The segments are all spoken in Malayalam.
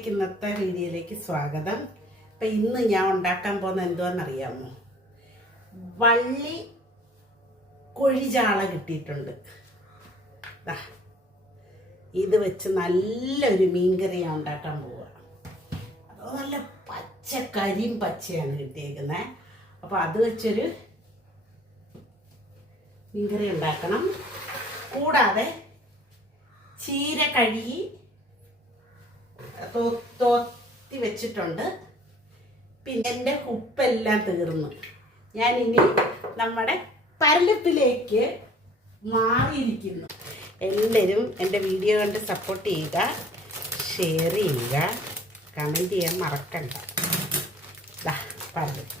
വ്ളോഗിലേക്ക് ഇന്നത്തെ വീഡിയോയിലേക്ക് സ്വാഗതം. അപ്പം ഇന്ന് ഞാൻ ഉണ്ടാക്കാൻ പോകുന്നത് എന്തുവാണെന്നറിയാമോ? വള്ളി കൊഴിചാള കിട്ടിയിട്ടുണ്ട്. ഇത് വെച്ച് നല്ലൊരു മീൻകറി ഞാൻ ഉണ്ടാക്കാൻ പോവുക. അത് നല്ല കരിയും പച്ചയാണ് കിട്ടിയേക്കുന്നത്. അപ്പോൾ അത് വെച്ചൊരു മീൻകറി ഉണ്ടാക്കണം. കൂടാതെ ചീര കഴുകി തോത്തി വെച്ചിട്ടുണ്ട്. പിന്നെ എൻ്റെ ഉപ്പെല്ലാം തീർന്നു. ഞാനിനി നമ്മുടെ പരലപ്പിലേക്ക് മാറിയിരിക്കുന്നു. എല്ലാവരും എൻ്റെ വീഡിയോ കണ്ട് സപ്പോർട്ട് ചെയ്യുക, ഷെയർ ചെയ്യുക, കമൻറ്റ് ചെയ്യാൻ മറക്കണ്ട. പരലപ്പ്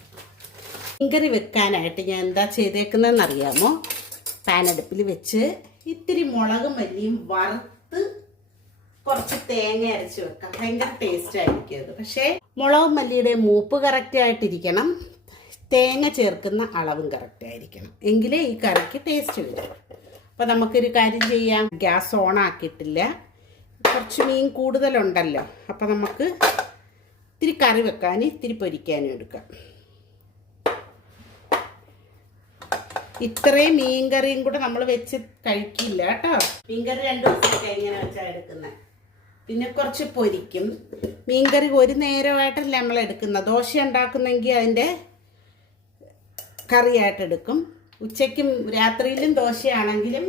മീൻകറി വെക്കാനായിട്ട് ഞാൻ എന്താ ചെയ്തേക്കുന്നതെന്ന് അറിയാമോ? പാനടുപ്പിൽ വെച്ച് ഇത്തിരി മുളകും മല്ലിയും വറുത്ത് കുറച്ച് തേങ്ങ അരച്ച് വെക്കാം. ഭയങ്കര ടേസ്റ്റ് ആയിരിക്കും അത്. പക്ഷേ മുളകും മല്ലിയുടെ മൂപ്പ് കറക്റ്റ് ആയിട്ടിരിക്കണം, തേങ്ങ ചേർക്കുന്ന അളവും കറക്റ്റ് ആയിരിക്കണം, എങ്കിലേ ഈ കറിക്ക് ടേസ്റ്റ് വരും. അപ്പോൾ നമുക്കൊരു കാര്യം ചെയ്യാം. ഗ്യാസ് ഓൺ ആക്കിയിട്ടില്ല, കുറച്ച് മീൻ കൂടുതലുണ്ടല്ലോ. അപ്പോൾ നമുക്ക് ഇത്തിരി കറി വെക്കാനും ഇത്തിരി പൊരിക്കാനും എടുക്കാം. ഇത്രയും മീൻകറിയും കൂടെ നമ്മൾ വെച്ച് കഴിക്കില്ല കേട്ടോ. മീൻകറി 2 ദിവസമൊക്കെ ഇങ്ങനെ വെച്ചാൽ എടുക്കുന്നത്. പിന്നെ കുറച്ച് പൊരിക്കും. മീൻകറി ഒരു നേരമായിട്ടല്ല നമ്മൾ എടുക്കുന്നത്. ദോശ ഉണ്ടാക്കുന്നെങ്കിൽ അതിൻ്റെ കറിയായിട്ട് എടുക്കും. ഉച്ചയ്ക്കും രാത്രിയിലും ദോശയാണെങ്കിലും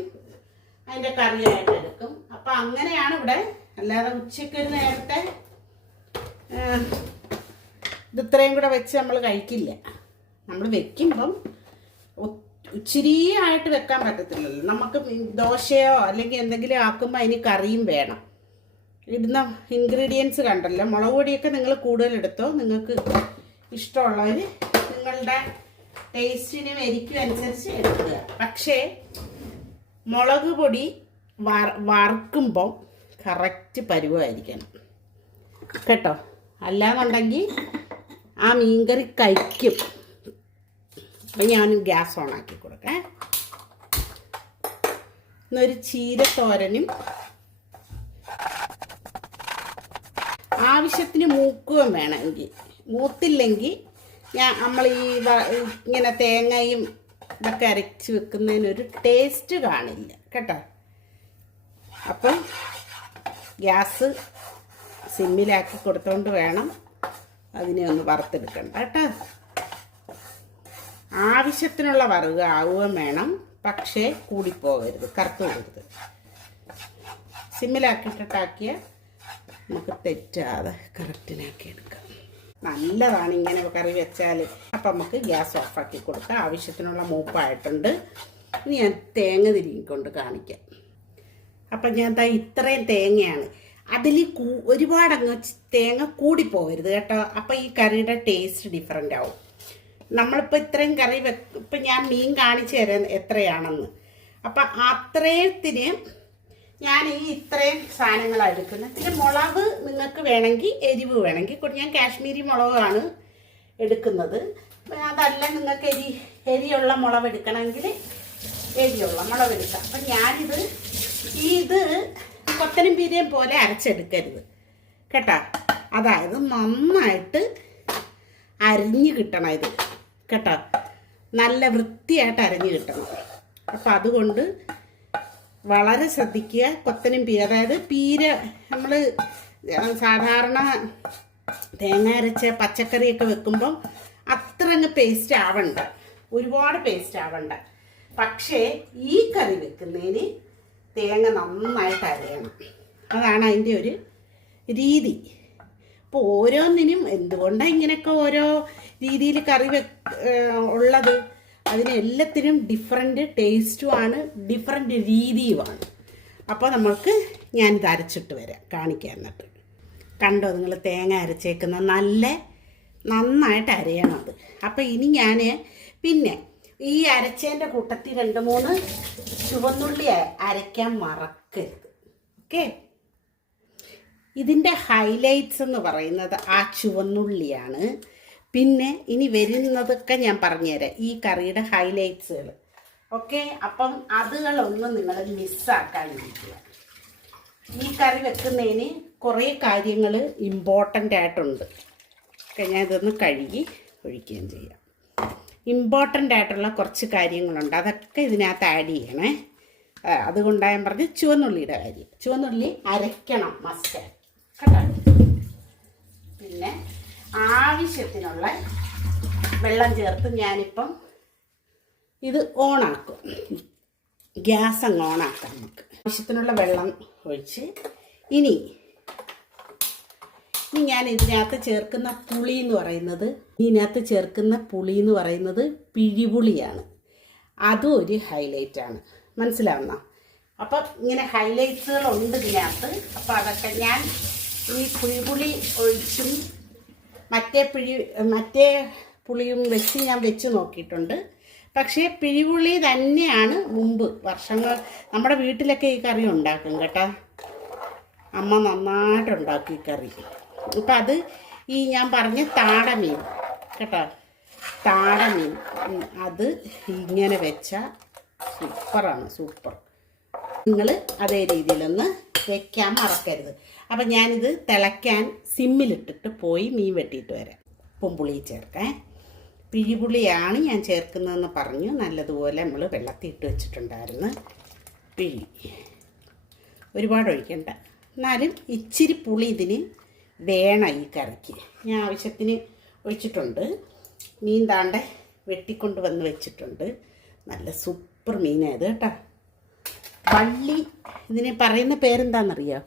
അതിൻ്റെ കറിയായിട്ട് എടുക്കും. അപ്പം അങ്ങനെയാണ് ഇവിടെ. അല്ലാതെ ഉച്ചയ്ക്കൊരു നേരത്തെ ഇത്രയും കൂടെ വെച്ച് നമ്മൾ കഴിക്കില്ല. നമ്മൾ വെക്കുമ്പം ഇച്ചിരി ആയിട്ട് വെക്കാൻ പറ്റത്തില്ലല്ലോ. നമുക്ക് ദോശയോ അല്ലെങ്കിൽ എന്തെങ്കിലും ആക്കുമ്പോൾ അതിന് കറിയും വേണം. ഇടുന്ന ഇൻഗ്രീഡിയൻസ് കണ്ടല്ലോ. മുളക് പൊടിയൊക്കെ നിങ്ങൾ കൂടുതൽ എടുത്തോ, നിങ്ങൾക്ക് ഇഷ്ടമുള്ളവർ നിങ്ങളുടെ ടേസ്റ്റിനും എരിക്കും അനുസരിച്ച് എടുക്കുക. പക്ഷേ മുളക് പൊടി വറുക്കുമ്പോൾ കറക്റ്റ് പരുവമായിരിക്കണം കേട്ടോ. അല്ലാന്നുണ്ടെങ്കിൽ ആ മീൻകറി കഴിക്കും. അപ്പം ഞാൻ ഗ്യാസ് ഓൺ ആക്കി കൊടുക്കാം. എന്നൊരു ചീരത്തോരനും ആവശ്യത്തിന് മൂക്കുകയും വേണമെങ്കിൽ. മൂത്തില്ലെങ്കിൽ നമ്മൾ ഇങ്ങനെ തേങ്ങയും ഇതൊക്കെ അരച്ച് വെക്കുന്നതിനൊരു ടേസ്റ്റ് കാണില്ല കേട്ടോ. അപ്പം ഗ്യാസ് സിമ്മിലാക്കി കൊടുത്തോണ്ട് വേണം അതിനെ ഒന്ന് വറുത്തെടുക്കണ്ട കേട്ടോ. ആവശ്യത്തിനുള്ള വറുക ആവുകയും വേണം, പക്ഷേ കൂടിപ്പോകരുത്, കറുത്ത് പോകരുത്. സിമ്മിലാക്കിയിട്ടിട്ടാക്കിയ നമുക്ക് തെറ്റാതെ കറക്റ്റിനാക്കി എടുക്കാം. നല്ലതാണ് ഇങ്ങനെ കറി വെച്ചാൽ. അപ്പം നമുക്ക് ഗ്യാസ് ഓഫാക്കി കൊടുക്കാം. ആവശ്യത്തിനുള്ള മൂപ്പായിട്ടുണ്ട്. ഇനി ഞാൻ തേങ്ങ തിരികൊണ്ട് കാണിക്കാം. അപ്പം ഞാൻ ഇത്രയും തേങ്ങയാണ്. അതിൽ ഒരുപാടങ്ങ് തേങ്ങ കൂടിപ്പോകരുത് കേട്ടോ. അപ്പം ഈ കറിയുടെ ടേസ്റ്റ് ഡിഫറൻ്റ് ആവും. നമ്മളിപ്പോൾ ഇത്രയും കറി ഇപ്പം ഞാൻ മീൻ കാണിച്ചു തരാം എത്രയാണെന്ന്. അപ്പം അത്രയത്തിന് ഞാൻ ഇത്രയും സാധനങ്ങളാണ് എടുക്കുന്നത്. പിന്നെ മുളക് നിങ്ങൾക്ക് വേണമെങ്കിൽ എരിവ് വേണമെങ്കിൽ ഞാൻ കാശ്മീരി മുളകാണ് എടുക്കുന്നത്. അതല്ല നിങ്ങൾക്ക് എരിയുള്ള മുളക് എടുക്കണമെങ്കിൽ എരിയുള്ള മുളക് എടുക്കാം. അപ്പം ഞാനിത് കൊത്തനും പീരയും പോലെ അരച്ചെടുക്കരുത് കേട്ടോ. അതായത് നന്നായിട്ട് അരിഞ്ഞ് കിട്ടണം ഇത് കേട്ടോ. നല്ല വൃത്തിയായിട്ട് അരിഞ്ഞ് കിട്ടണം. അപ്പം അതുകൊണ്ട് വളരെ ശ്രദ്ധിക്കുക. കൊത്തനും പീര, അതായത് പീര നമ്മൾ സാധാരണ തേങ്ങ അരച്ച പച്ചക്കറിയൊക്കെ വെക്കുമ്പം അത്ര അങ്ങ് പേസ്റ്റ് ആവണ്ട, ഒരുപാട് പേസ്റ്റ് ആവണ്ട. പക്ഷേ ഈ കറി വെക്കുന്നതിന് തേങ്ങ നന്നായിട്ട് അരയണം. അതാണ് അതിൻ്റെ ഒരു രീതി. അപ്പോൾ ഓരോന്നിനും എന്തുകൊണ്ടാണ് ഇങ്ങനെയൊക്കെ ഓരോ രീതിയിൽ കറി ഉള്ളത്? അതിനെല്ലാത്തിനും ഡിഫറെൻറ്റ് ടേസ്റ്റുമാണ്, ഡിഫറെൻറ്റ് രീതിയുമാണ്. അപ്പോൾ നമ്മൾക്ക് ഞാനിത് അരച്ചിട്ട് വരാം, കാണിക്കാം. എന്നിട്ട് കണ്ടോ നിങ്ങൾ തേങ്ങ അരച്ചേക്കുന്ന നന്നായിട്ട് അരയണത്. അപ്പോൾ ഇനി ഞാൻ പിന്നെ ഈ അരച്ചതിൻ്റെ കൂട്ടത്തിൽ 2-3 ചുവന്നുള്ളി അരയ്ക്കാൻ മറക്കരുത്. ഓക്കെ, ഇതിൻ്റെ ഹൈലൈറ്റ്സ് എന്ന് പറയുന്നത് ആ ചുവന്നുള്ളിയാണ്. പിന്നെ ഇനി വരുന്നതൊക്കെ ഞാൻ പറഞ്ഞുതരാം, ഈ കറിയുടെ ഹൈലൈറ്റ്സുകൾ. ഓക്കെ, അപ്പം അതുകളൊന്നും നിങ്ങൾ മിസ്സാക്കാതിരിക്കുക. ഈ കറി വെക്കുന്നതിന് കുറേ കാര്യങ്ങൾ ഇമ്പോർട്ടൻ്റ് ആയിട്ടുണ്ട്. ഞാൻ ഇതൊന്ന് കഴുകി ഒഴിക്കുകയും ചെയ്യാം. ഇമ്പോർട്ടൻ്റ് ആയിട്ടുള്ള കുറച്ച് കാര്യങ്ങളുണ്ട്, അതൊക്കെ ഇതിനകത്ത് ആഡ് ചെയ്യണേ. അതുകൊണ്ടാണ് ഞാൻ പറഞ്ഞത് ചുവന്നുള്ളിയുടെ കാര്യം. ചുവന്നുള്ളി അരയ്ക്കണം മസ്റ്റ് കേട്ടോ. പിന്നെ ആവശ്യത്തിനുള്ള വെള്ളം ചേർത്ത് ഞാനിപ്പം ഇത് ഓണാക്കും. ഗ്യാസ് അങ്ങ് ഓണാക്കാം. നമുക്ക് ആവശ്യത്തിനുള്ള വെള്ളം ഒഴിച്ച് ഇനി ഞാൻ ഇതിനകത്ത് ചേർക്കുന്ന പുളി എന്ന് പറയുന്നത് പിഴിപുളിയാണ്. അതും ഒരു ഹൈലൈറ്റാണ്, മനസ്സിലാവുന്ന. അപ്പം ഇങ്ങനെ ഹൈലൈറ്റ്സുകളുണ്ട് ഇതിനകത്ത്. അപ്പോൾ അതൊക്കെ ഞാൻ ഈ പിഴിപുളി ഒഴിച്ചും മറ്റേ പുളിയും വെച്ച് ഞാൻ വെച്ച് നോക്കിയിട്ടുണ്ട്. പക്ഷേ പിഴിപുളി തന്നെയാണ് മുമ്പ് വർഷങ്ങൾ നമ്മുടെ വീട്ടിലൊക്കെ ഈ കറി ഉണ്ടാക്കും കേട്ടോ. അമ്മ നന്നായിട്ടുണ്ടാക്കും ഈ കറി. അപ്പം അത് ഈ ഞാൻ പറഞ്ഞ താടമീൻ കേട്ടോ, താടമീൻ അത് ഇങ്ങനെ വെച്ചാൽ സൂപ്പറാണ്, സൂപ്പർ. നിങ്ങൾ അതേ രീതിയിലൊന്ന് വെക്കാൻ മറക്കരുത്. അപ്പം ഞാനിത് തിളയ്ക്കാൻ സിമ്മിലിട്ടിട്ട് പോയി മീൻ വെട്ടിയിട്ട് വരാം. പുളി ചേർക്കാൻ പിഴിപുളിയാണ് ഞാൻ ചേർക്കുന്നതെന്ന് പറഞ്ഞു. നല്ലതുപോലെ നമ്മൾ വെള്ളത്തിയിട്ട് വെച്ചിട്ടുണ്ടായിരുന്നു. പിഴി ഒരുപാട് ഒഴിക്കണ്ട, എന്നാലും ഇച്ചിരി പുളി ഇതിന് വേണം ഈ കറിക്ക്. ഞാൻ ആവശ്യത്തിന് ഒഴിച്ചിട്ടുണ്ട്. മീൻ താണ്ടെ വെട്ടിക്കൊണ്ട് വന്ന് വെച്ചിട്ടുണ്ട്. നല്ല സൂപ്പർ മീനായത് കേട്ടോ. വള്ളി, ഇതിന് പറയുന്ന പേരെന്താണെന്നറിയാം?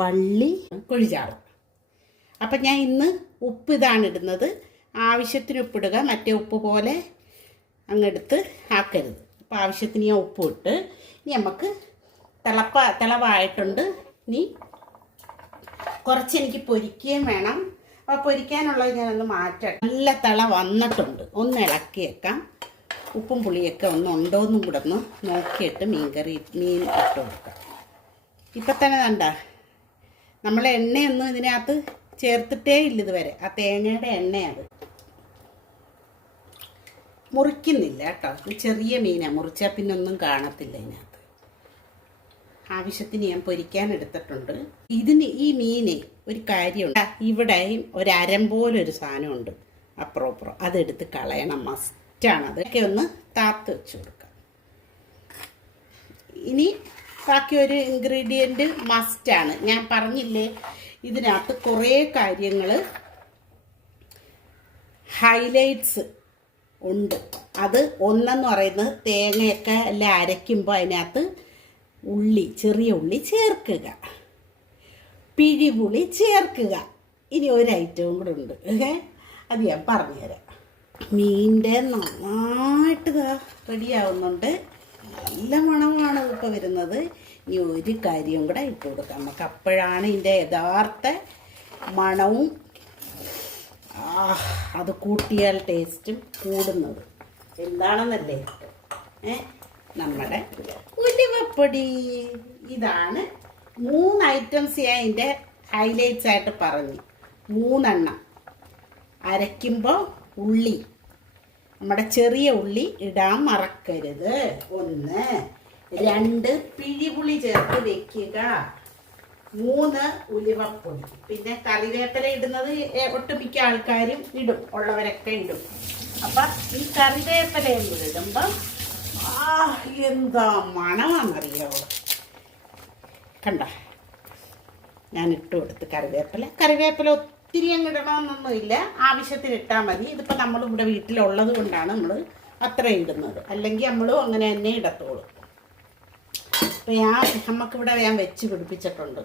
വള്ളി കൊഴിചാള. അപ്പം ഞാൻ ഇന്ന് ഉപ്പ് ഇതാണ് ഇടുന്നത്. ആവശ്യത്തിന് ഉപ്പിടുക, മറ്റേ ഉപ്പ് പോലെ അങ്ങെടുത്ത് ആക്കരുത്. അപ്പോൾ ആവശ്യത്തിന് ഞാൻ ഉപ്പ് ഇട്ട് ഇനി നമുക്ക് തിളവായിട്ടുണ്ട്. ഇനി കുറച്ച് എനിക്ക് പൊരിക്കുകയും വേണം. അപ്പോൾ പൊരിക്കാനുള്ളത് ഞാനൊന്ന് മാറ്റാം. നല്ല തിള വന്നിട്ടുണ്ട്. ഒന്ന് ഇളക്കി വെക്കാം. ഉപ്പും പുളിയൊക്കെ ഉണ്ടോയെന്നും കൂടെ ഒന്ന് നോക്കിയിട്ട് മീൻ ഇട്ട് കൊടുക്കാം. ഇപ്പം തന്നെ കണ്ട നമ്മൾ എണ്ണയൊന്നും ഇതിനകത്ത് ചേർത്തിട്ടേ ഇല്ല ഇതുവരെ. ആ തേങ്ങയുടെ എണ്ണയത് മുറിക്കുന്നില്ല കേട്ടോ. ചെറിയ മീനാണ്, മുറിച്ചാൽ പിന്നെ ഒന്നും കാണത്തില്ല ഇതിനകത്ത്. ആവശ്യത്തിന് ഞാൻ പൊരിക്കാൻ എടുത്തിട്ടുണ്ട്. ഈ മീന് ഒരു കാര്യമുണ്ട്, ഇവിടെയും ഒരരം പോലൊരു സാധനമുണ്ട് അപ്പുറം. അതെടുത്ത് കളയണം, മസ്റ്റാണ്. അതൊക്കെ ഒന്ന് താത്ത് വെച്ച് കൊടുക്കാം. ഇനി ബാക്കി ഒരു ഇൻഗ്രീഡിയൻറ്റ് മസ്റ്റാണ്. ഞാൻ പറഞ്ഞില്ലേ ഇതിനകത്ത് കുറേ കാര്യങ്ങൾ ഹൈലൈറ്റ്സ് ഉണ്ട്. അത് ഒന്നെന്ന് പറയുന്നത് തേങ്ങയൊക്കെ എല്ലാം അരയ്ക്കുമ്പോൾ അതിനകത്ത് ചെറിയ ഉള്ളി ചേർക്കുക, പിഴിപുളി ചേർക്കുക. ഇനി ഒരു ഐറ്റവും കൂടെ ഉണ്ട്, അത് ഞാൻ പറഞ്ഞുതരാം. മീൻ്റെ നന്നായിട്ട് റെഡിയാവുന്നുണ്ട്. നല്ല മണമാണ് ഇപ്പോൾ വരുന്നത്. ഇനി ഒരു കാര്യം കൂടെ ഇട്ട് കൊടുക്കാം നമുക്ക്. അപ്പോഴാണ് ഇതിൻ്റെ യഥാർത്ഥ മണവും അത് കൂട്ടിയാൽ ടേസ്റ്റും കൂടുന്നത്. എന്താണെന്നല്ലേ, നമ്മുടെ ഉലുവപ്പൊടി. ഇതാണ് 3 ഐറ്റംസ് ഞാൻ ഇതിൻ്റെ ഹൈലൈറ്റ്സ് ആയിട്ട് പറഞ്ഞു. 3 അരയ്ക്കുമ്പോൾ ഉള്ളി, നമ്മുടെ ചെറിയ ഉള്ളി ഇടാൻ മറക്കരുത്. 1, 2 പിഴിപുളി ചേർത്ത് വെക്കുക. 3 ഉലുവപ്പൊടി. പിന്നെ കറിവേപ്പില ഇടുന്നത് ഒട്ടുമിക്ക ആൾക്കാരും ഇടും, ഉള്ളവരൊക്കെ ഇടും. അപ്പം ഈ കറിവേപ്പിലയും കൂടി ഇടുമ്പം എന്താ മണമാണെന്നറിയാവോ? കണ്ട, ഞാൻ ഇട്ട് കൊടുത്ത് കറിവേപ്പില ഒത്തിരി അങ്ങ് ഇടണമെന്നൊന്നുമില്ല, ആവശ്യത്തിന് ഇട്ടാൽ മതി. ഇതിപ്പോൾ നമ്മളിവിടെ വീട്ടിലുള്ളത് കൊണ്ടാണ് നമ്മൾ അത്രയും ഇടുന്നത്. അല്ലെങ്കിൽ നമ്മളും അങ്ങനെ തന്നെ ഇടത്തോളൂ. അപ്പോൾ നമുക്കിവിടെ ഞാൻ വെച്ച് പിടിപ്പിച്ചിട്ടുണ്ട്.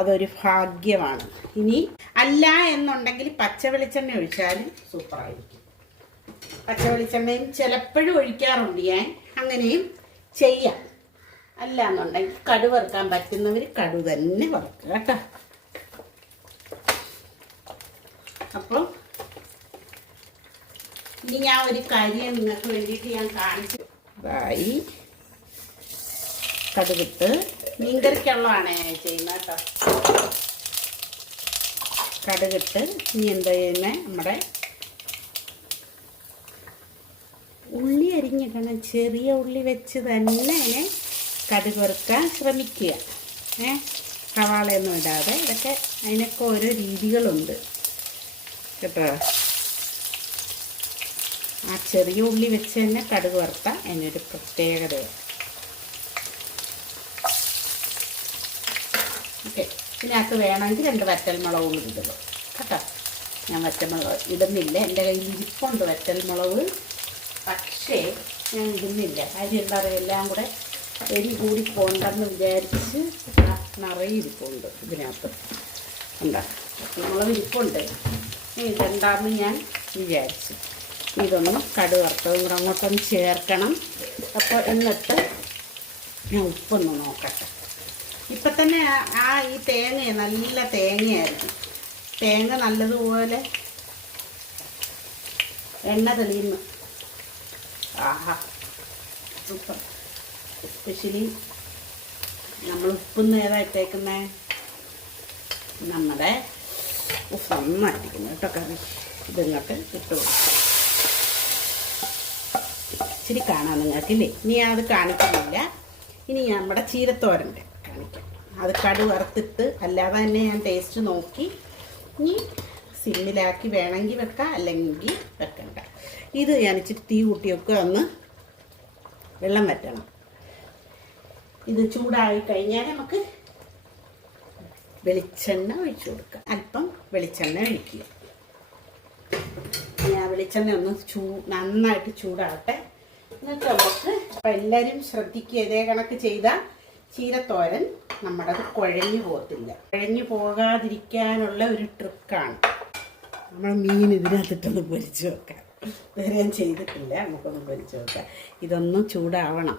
അതൊരു ഭാഗ്യമാണ്. ഇനി അല്ല എന്നുണ്ടെങ്കിൽ പച്ച വെളിച്ചെണ്ണ ഒഴിച്ചാലും സൂപ്പറായിരിക്കും. പച്ച വെളിച്ചെണ്ണയും ചിലപ്പോഴും ഒഴിക്കാറുണ്ട് ഞാൻ, അങ്ങനെയും ചെയ്യാം. അല്ല എന്നുണ്ടെങ്കിൽ കടു വറുക്കാൻ പറ്റുന്നവർ കടു തന്നെ വറുക്കുക കേട്ടോ. അപ്പം ഇനി ഞാൻ ഒരു കാര്യം നിങ്ങൾക്ക് വേണ്ടിയിട്ട് ഞാൻ കാണിച്ചു. ഇതായി കടുകിട്ട് മീൻകറിക്കുള്ളതാണ് ഞാൻ ചെയ്യുന്നത് കേട്ടോ. കടുകിട്ട് ഇനി എന്താ ചെയ്യുന്നത്, നമ്മുടെ ഉള്ളി അരിഞ്ഞിടണം. ചെറിയ ഉള്ളി വെച്ച് തന്നെ അതിനെ കടുക് വറുക്കാൻ ശ്രമിക്കുക. സവാളയൊന്നും ഇടാതെ. ഇതൊക്കെ അതിനൊക്കെ ഓരോ രീതികളുണ്ട് കേട്ടോ. ആ ചെറിയ ഉള്ളി വെച്ച് തന്നെ കടുക് വറുത്താൽ അതിനൊരു പ്രത്യേകതയാണ്. ഓക്കെ, ഇതിനകത്ത് വേണമെങ്കിൽ 2 വറ്റൽമുളകും ഇടുള്ളൂ കേട്ടോ. ഞാൻ വറ്റൽമുളക് ഇടുന്നില്ല, എൻ്റെ കയ്യിൽ ഇരിപ്പുണ്ട് വറ്റൽമുളക്, പക്ഷേ ഞാൻ ഇടുന്നില്ല. കാര്യം എന്താ പറയുക, എല്ലാം കൂടെ എരി കൂടി പോകണ്ടെന്ന് വിചാരിച്ച് നിറയെ ഇരിപ്പുണ്ട് ഇതിനകത്ത്. എന്താ വറ്റൽമുളക് ഇരിപ്പുണ്ട്, ഇടണ്ടാന്ന് ഞാൻ വിചാരിച്ചു. ഇതൊന്ന് കടുക് വറുത്തതും കൂടെ അങ്ങോട്ടൊന്ന് ചേർക്കണം. അപ്പോൾ എന്നിട്ട് ഞാൻ ഉപ്പൊന്ന് നോക്കട്ടെ. ഇപ്പം തന്നെ ഈ തേങ്ങ നല്ല തേങ്ങയായിരുന്നു. തേങ്ങ നല്ലതുപോലെ എണ്ണ തെളിയുന്നു. ആഹാ, സൂപ്പർ. എസ്പെഷ്യലി നമ്മൾ ഉപ്പൊന്ന് ഏതാ ഇട്ടേക്കുന്നത്, നമ്മുടെ നന്നായിരിക്കുന്നു കേട്ടോ കറി. ഇതിങ്ങോട്ട് ഇട്ട് കൊടുക്കും. ഇച്ചിരി കാണാം നിങ്ങൾക്കില്ലേ. ഇനി അത് കാണിക്കുന്നില്ല. ഇനി നമ്മുടെ ചീരത്തോരൻ്റെ കാണിക്കാം. അത് കടുക് വറുത്തിട്ട് അല്ലാതെ തന്നെ ഞാൻ ടേസ്റ്റ് നോക്കി. ഇനി സിമ്മിലാക്കി വേണമെങ്കിൽ വെക്കാം, അല്ലെങ്കിൽ വെക്കണ്ട. ഇത് ഞാൻ ഇച്ചിരി തീ കൂട്ടിയൊക്കെ ഒന്ന് വെള്ളം വറ്റണം. ഇത് ചൂടായി കഴിഞ്ഞാൽ നമുക്ക് വെളിച്ചെണ്ണ ഒഴിച്ചു കൊടുക്കാം. അല്പം വെളിച്ചെണ്ണ ഒഴിക്കുക. ഞാൻ വെളിച്ചെണ്ണ ഒന്ന് നന്നായിട്ട് ചൂടാകട്ടെ. എന്നിട്ട് നമുക്ക് ഇപ്പം എല്ലാവരും ശ്രദ്ധിക്കുക, ഇതേ കണക്ക് ചെയ്താൽ ചീരത്തോരൻ നമ്മുടേത് കുഴഞ്ഞു പോകത്തില്ല. കുഴഞ്ഞു പോകാതിരിക്കാനുള്ള ഒരു ട്രിക്കാണ്. നമ്മൾ മീൻ ഇതിനകത്തിട്ടൊന്ന് പൊരിച്ച് വെക്കാം. വേറെ ഞാൻ ചെയ്തിട്ടില്ല, നമുക്കൊന്ന് പൊരിച്ച് വെക്കാം. ഇതൊന്നും ചൂടാവണം,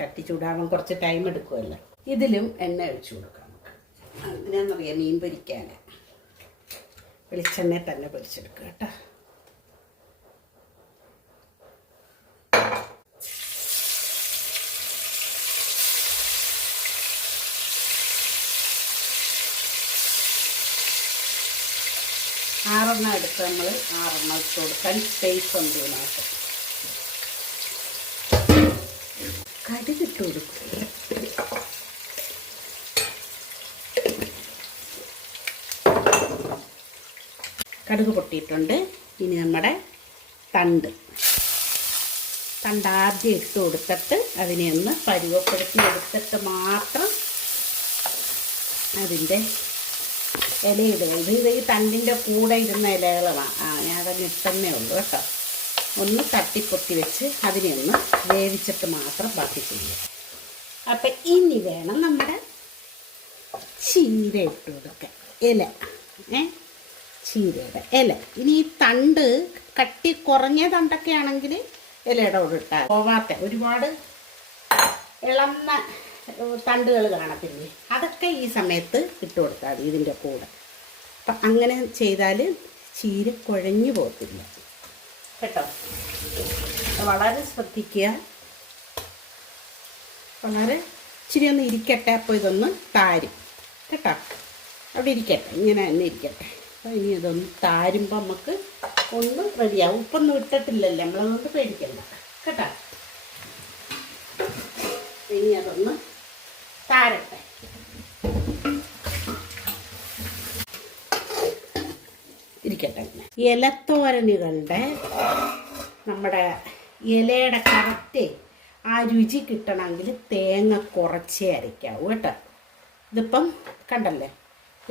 ചട്ടി ചൂടാവാൻ കുറച്ച് ടൈം എടുക്കുമല്ലോ. ഇതിലും എണ്ണ ഒഴിച്ചു കൊടുക്കാം നമുക്ക്. അതിനാന്നറിയാം, മീൻ പൊരിക്കാൻ വെളിച്ചെണ്ണയിൽ തന്നെ പൊരിച്ചെടുക്കുക കേട്ടോ. ആറെണ്ണം എടുത്ത് നമ്മൾ 6 എണ്ണം ഇട്ട് കൊടുക്കാൻ സ്പേസ് ഉണ്ട് ഇതിനകത്ത്. കടുക് ഇട്ട് കൊടുക്കും. കടുക് പൊട്ടിയിട്ടുണ്ട്. ഇനി നമ്മുടെ തണ്ട് ആദ്യം ഇട്ട് കൊടുത്തിട്ട് അതിനെ ഒന്ന് പരുവപ്പെടുത്തി എടുത്തിട്ട് മാത്രം അതിൻ്റെ ഇലയിടുന്നത്. ഇത് ഈ തണ്ടിൻ്റെ കൂടെ ഇരുന്ന ഇലകളാണ്. ഞാൻ അതങ്ങ് ഇട്ടന്നേ ഉള്ളൂ കേട്ടോ. ഒന്ന് തട്ടിപ്പൊത്തി വെച്ച് അതിനെ ഒന്ന് വേവിച്ചിട്ട് മാത്രം ബാക്കി ചെയ്യുക. അപ്പം ഇനി വേണം നമ്മുടെ ചീര ഇട്ട് കൊടുക്കാൻ. ഇല, ചീരയുടെ ഇല. ഇനി ഈ തണ്ട് കട്ടി കുറഞ്ഞ തണ്ടൊക്കെ ആണെങ്കിൽ ഇലയുടെ കൂടെ ഇട്ടാൽ പോവാത്ത ഒരുപാട് ഇളന്ന തണ്ടുകൾ കാണത്തില്ലേ, അതൊക്കെ ഈ സമയത്ത് ഇട്ട് കൊടുത്താൽ മതി ഇതിൻ്റെ കൂടെ. അപ്പം അങ്ങനെ ചെയ്താൽ ചീര കുഴഞ്ഞു പോകത്തില്ല കേട്ടോ. വളരെ ശ്രദ്ധിക്കുക. വളരെ ഇച്ചിരി ഒന്ന് ഇരിക്കട്ടെ. അപ്പോൾ ഇതൊന്ന് താരും കേട്ടോ. അവിടെ ഇരിക്കട്ടെ, ഇങ്ങനെ തന്നെ ഇരിക്കട്ടെ. അപ്പോൾ ഇനി ഇതൊന്ന് താരുമ്പോൾ നമുക്ക് ഒന്ന് റെഡിയാവും. ഉപ്പൊന്നും ഇട്ടിട്ടില്ലല്ലേ, നമ്മളതുകൊണ്ട് പേടിക്കണ്ട കേട്ടോ. ഇനി അതൊന്ന് താരട്ടെ. ഇരിക്കട്ടെ. ഇലത്തോരനുകളുടെ നമ്മുടെ ഇലയുടെ കറക്റ്റ് ആ രുചി കിട്ടണമെങ്കിൽ തേങ്ങ കുറച്ചേ അരയ്ക്കാവൂ കേട്ടോ. ഇതിപ്പം കണ്ടല്ലേ,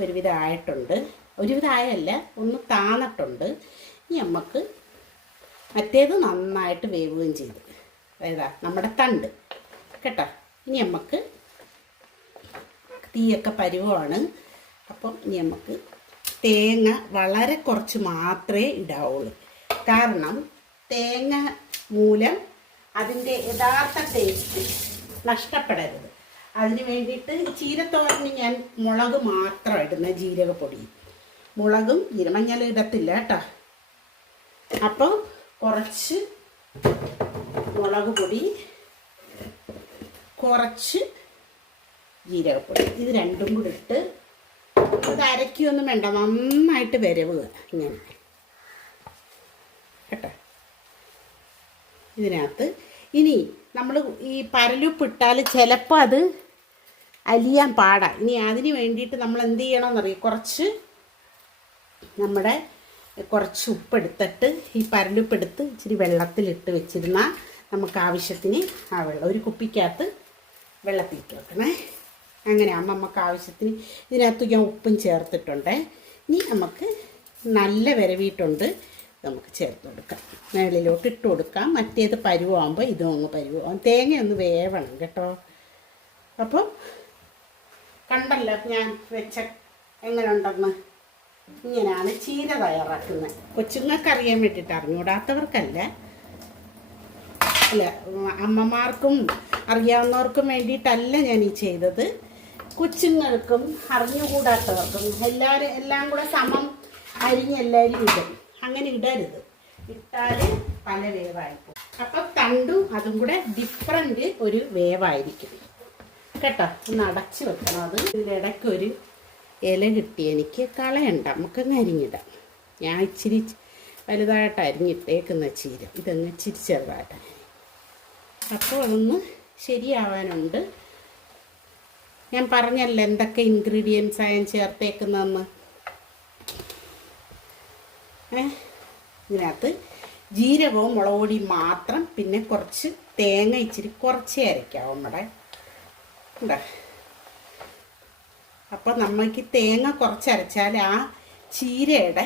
ഒരുവിധം ആയിട്ടുണ്ട്. ഒരുവിധം ആയല്ല, ഒന്ന് താന്നിട്ടുണ്ട്. ഇനി നമുക്ക് മറ്റേത് നന്നായിട്ട് വേവുകയും ചെയ്തു. ഏതാ നമ്മുടെ തണ്ട് കേട്ടോ. ഇനി നമുക്ക് തീയൊക്കെ പരുവമാണ്. അപ്പം ഇനി നമുക്ക് തേങ്ങ വളരെ കുറച്ച് മാത്രമേ ഇടാവുള്ളൂ. കാരണം തേങ്ങ മൂലം അതിൻ്റെ യഥാർത്ഥ ടേസ്റ്റ് നഷ്ടപ്പെടരുത്. അതിന് വേണ്ടിയിട്ട് ചീരത്തോരന് ഞാൻ മുളക് മാത്രം ഇടുന്ന, ജീരകപ്പൊടി. മുളകും മഞ്ഞൾ ഇടത്തില്ല കേട്ടോ. അപ്പോൾ കുറച്ച് മുളക് പൊടി, കുറച്ച് ജീരകപ്പൊടി, ഇത് രണ്ടും കൂടി ഇട്ട് ഇത് അരയ്ക്കൊന്നും വേണ്ട, നന്നായിട്ട് വരവുക ഇങ്ങനെ കേട്ടോ. ഇതിനകത്ത് ഇനി നമ്മൾ ഈ പരലുപ്പിട്ടാൽ ചിലപ്പോൾ അത് അലിയാൻ പാടാം. ഇനി അതിന് വേണ്ടിയിട്ട് നമ്മൾ എന്ത് ചെയ്യണമെന്നറിയാം, കുറച്ച് ഉപ്പെടുത്തിട്ട് ഈ പരലുപ്പെടുത്ത് ഇച്ചിരി വെള്ളത്തിലിട്ട് വെച്ചിരുന്നാൽ നമുക്ക് ആവശ്യത്തിന് ആ വെള്ളം ഒരു കുപ്പിക്കകത്ത് വെള്ളത്തിലിട്ട് വെക്കണേ. അങ്ങനെ ആകുമ്പോൾ നമുക്ക് ആവശ്യത്തിന് ഇതിനകത്ത് ഞാൻ ഉപ്പും ചേർത്തിട്ടുണ്ട്. ഇനി നമുക്ക് നല്ല വിരവിയിട്ടുണ്ട്, നമുക്ക് ചേർത്ത് കൊടുക്കാം, മേളിലോട്ട് ഇട്ട് കൊടുക്കാം. മറ്റേത് പരുവാകുമ്പോൾ ഇതും അങ്ങ് പരുവാകും. തേങ്ങയൊന്ന് വേവണം കേട്ടോ. അപ്പം കണ്ടല്ലോ ഞാൻ വെച്ച എങ്ങനെ ഉണ്ടെന്ന്. ഇങ്ങനെയാണ് ചീര തയ്യാറാക്കുന്നത്. കൊച്ചുങ്ങൾക്ക് അറിയാൻ വേണ്ടിയിട്ട്, അറിഞ്ഞുകൂടാത്തവർക്കല്ല, അല്ല അമ്മമാർക്കും അറിയാവുന്നവർക്കും വേണ്ടിയിട്ടല്ല ഞാൻ ഈ ചെയ്തത്. കൊച്ചുങ്ങൾക്കും അറിഞ്ഞുകൂടാത്തവർക്കും എല്ലാം കൂടെ സമം അരിഞ്ഞ് എല്ലാവരും ഇടും. അങ്ങനെ ഇടരുത്, ഇട്ടാൽ പല വേവായിരിക്കും. അപ്പം തണ്ടും അതും കൂടെ ഡിഫറൻറ്റ് ഒരു വേവായിരിക്കും കേട്ടോ. ഒന്ന് അടച്ച് വെക്കണം. അത് ഇതിനിടയ്ക്കൊരു ഇല കിട്ടി, എനിക്ക് കളയണ്ട, നമുക്കങ്ങ് അരിഞ്ഞിടാം. ഞാൻ ഇച്ചിരി വലുതായിട്ട് അരിഞ്ഞിട്ടേക്കുന്ന ചീര, ഇതങ്ങ് ഇച്ചിരി ചെറുതായിട്ട്. അപ്പോൾ അതൊന്ന് ശരിയാവാനുണ്ട്. ഞാൻ പറഞ്ഞല്ലോ എന്തൊക്കെ ഇൻഗ്രീഡിയൻസാണ് ഞാൻ ചേർത്തേക്കുന്നതെന്ന്. ഇതിനകത്ത് ജീരകവും മുളക് പൊടിയും മാത്രം, പിന്നെ കുറച്ച് തേങ്ങ ഇച്ചിരി കുറച്ചേ അരയ്ക്കാവും നമ്മുടെ ഉണ്ട്. അപ്പോൾ നമുക്ക് തേങ്ങ കുറച്ചരച്ചാൽ ആ ചീരയുടെ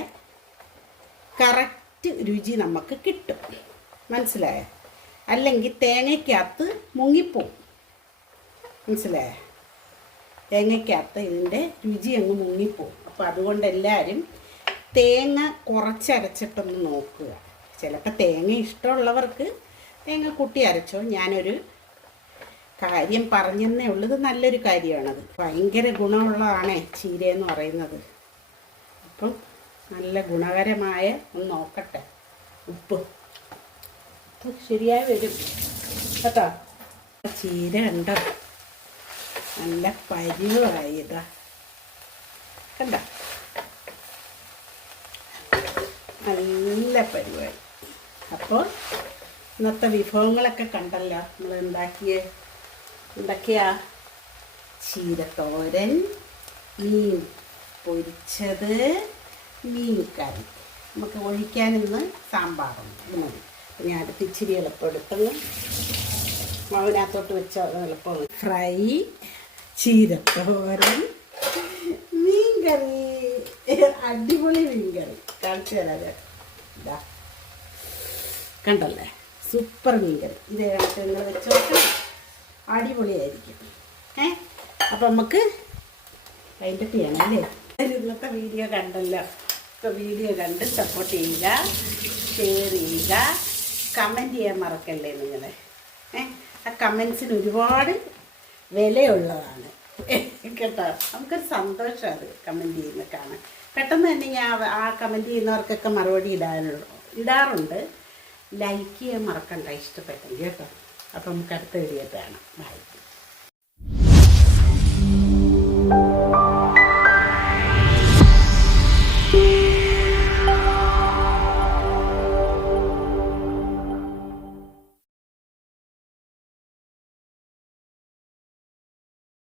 കറക്റ്റ് രുചി നമുക്ക് കിട്ടും, മനസ്സിലായോ? അല്ലെങ്കിൽ തേങ്ങയ്ക്കകത്ത് മുങ്ങിപ്പോവും, മനസ്സിലായോ? തേങ്ങയ്ക്കകത്ത് ഇതിൻ്റെ രുചി അങ്ങ് മുങ്ങിപ്പോവും. അപ്പോൾ അതുകൊണ്ട് എല്ലാവരും തേങ്ങ കുറച്ചരച്ചിട്ടൊന്ന് നോക്കുക. ചിലപ്പോൾ തേങ്ങ ഇഷ്ടമുള്ളവർക്ക് തേങ്ങ കൂട്ടി അരച്ചോ. ഞാനൊരു കാര്യം പറഞ്ഞെന്നേ ഉള്ളൂ, ഇത് നല്ലൊരു കാര്യമാണത്. ഭയങ്കര ഗുണമുള്ളതാണ് ചീര എന്ന് പറയുന്നത്. അപ്പം നല്ല ഗുണകരമായ ഒന്ന് നോക്കട്ടെ. ഉപ്പ് ശരിയായി വരും കേട്ടോ. ചീര ഉണ്ടോ, നല്ല പരിവായി. ഇതാ കണ്ട, നല്ല പരിവായി. അപ്പോൾ ഇന്നത്തെ വിഭവങ്ങളൊക്കെ കണ്ടല്ലോ. നമ്മൾ എന്തൊക്കെയാ? ചീരത്തോരൻ, മീൻ പൊരിച്ചത്, മീൻ കറി. നമുക്ക് ഒഴിക്കാനിന്ന് സാമ്പാറുണ്ട്. ഇത് മതി. ഞാൻ അടുത്ത് ഇച്ചിരി എളുപ്പമെടുത്തത് മാവിനകത്തോട്ട് വെച്ച എളുപ്പമാണ്. ഫ്രൈ, ചീരത്തോരൻ, മീൻ കറി, അടിപൊളി മീൻ കറി. കാണിച്ചു തരാം. ഇതാ കണ്ടല്ലേ, സൂപ്പർ മീൻ കറി. ഇതേ കണക്ക് നിങ്ങൾ വെച്ച് നോക്കണം, അടിപൊളിയായിരിക്കും. അപ്പം നമുക്ക് അതിൻ്റെ ചെയ്യണം അല്ലേ. ഇന്നത്തെ വീഡിയോ കണ്ടല്ലോ. ഇപ്പോൾ വീഡിയോ കണ്ട് സപ്പോർട്ട് ചെയ്യുക, ഷെയർ ചെയ്യുക, കമൻറ്റ് ചെയ്യാൻ മറക്കല്ലേ നിങ്ങൾ. ആ കമൻസിന് ഒരുപാട് വിലയുള്ളതാണ് കേട്ടോ. നമുക്കൊരു സന്തോഷം അത് കമൻറ്റ് ചെയ്യുന്ന കാണാൻ. പെട്ടെന്ന് തന്നെ ഞാൻ ആ കമൻറ്റ് ചെയ്യുന്നവർക്കൊക്കെ മറുപടി ഇടാറുണ്ട്. ലൈക്ക് ചെയ്യാൻ മറക്കണ്ട, ഇഷ്ടപ്പെട്ടെങ്കിൽ കേട്ടോ. അപ്പം നമുക്ക് അടുത്ത വീഡിയോ കാണാം. ബൈ.